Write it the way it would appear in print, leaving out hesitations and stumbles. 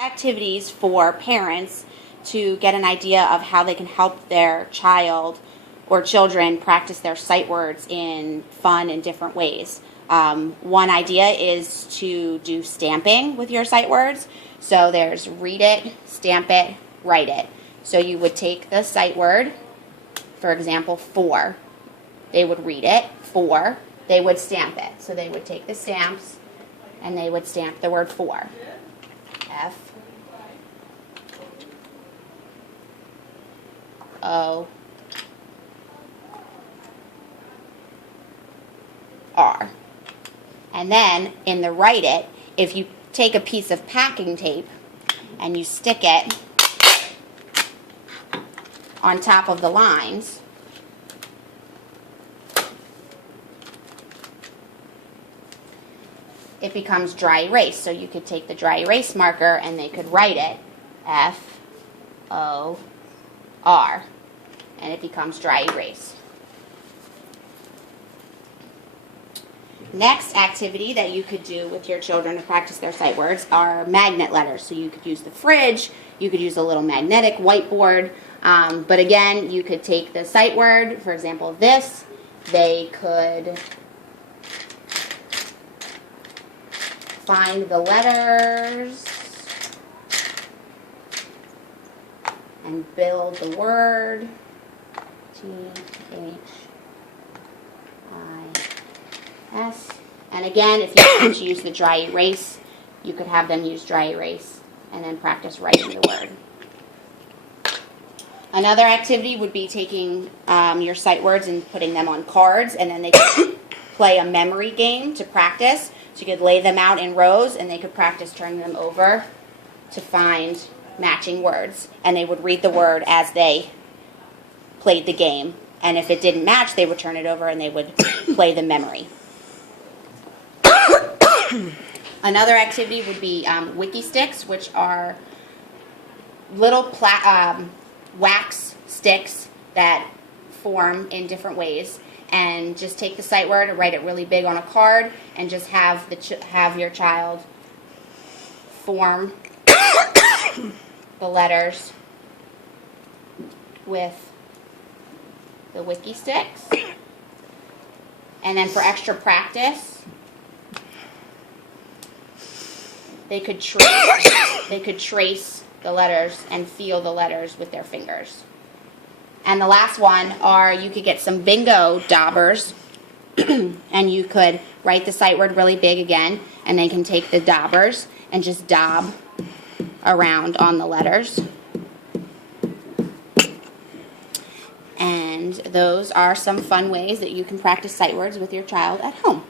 Activities for parents to get an idea of how they can help their child or children practice their sight words in fun and different ways. One idea is to do stamping with your sight words. So there's read it, stamp it, write it. So you would take the sight word, for example, for. They would read it, for. They would stamp it. So they would take the stamps and they would stamp the word for. F O R. And then in the write it, if you take a piece of packing tape and you stick it on top of the lines, it becomes dry erase. So you could take the dry erase marker and they could write it F O R, and it becomes dry erase. Next activity that you could do with your children to practice their sight words are magnet letters. So you could use the fridge, you could use a little magnetic whiteboard, but again, you could take the sight word, for example, this. They could find the letters and build the word. T-H-I-S. And again, if you want to use the dry erase, you could have them use dry erase and then practice writing the word. Another activity would be taking your sight words and putting them on cards, and then they could play a memory game to practice. So you could lay them out in rows and they could practice turning them over to find matching words. And they would read the word as they played the game. And if it didn't match, they would turn it over and they would play the memory. Another activity would be wiki sticks, which are little wax sticks that form in different ways. And just take the sight word and write it really big on a card, and just have your child form the letters with the wiki sticks. And then for extra practice, they could trace the letters and feel the letters with their fingers. And the last one are, you could get some bingo daubers and you could write the sight word really big again, and they can take the daubers and just daub around on the letters. And those are some fun ways that you can practice sight words with your child at home.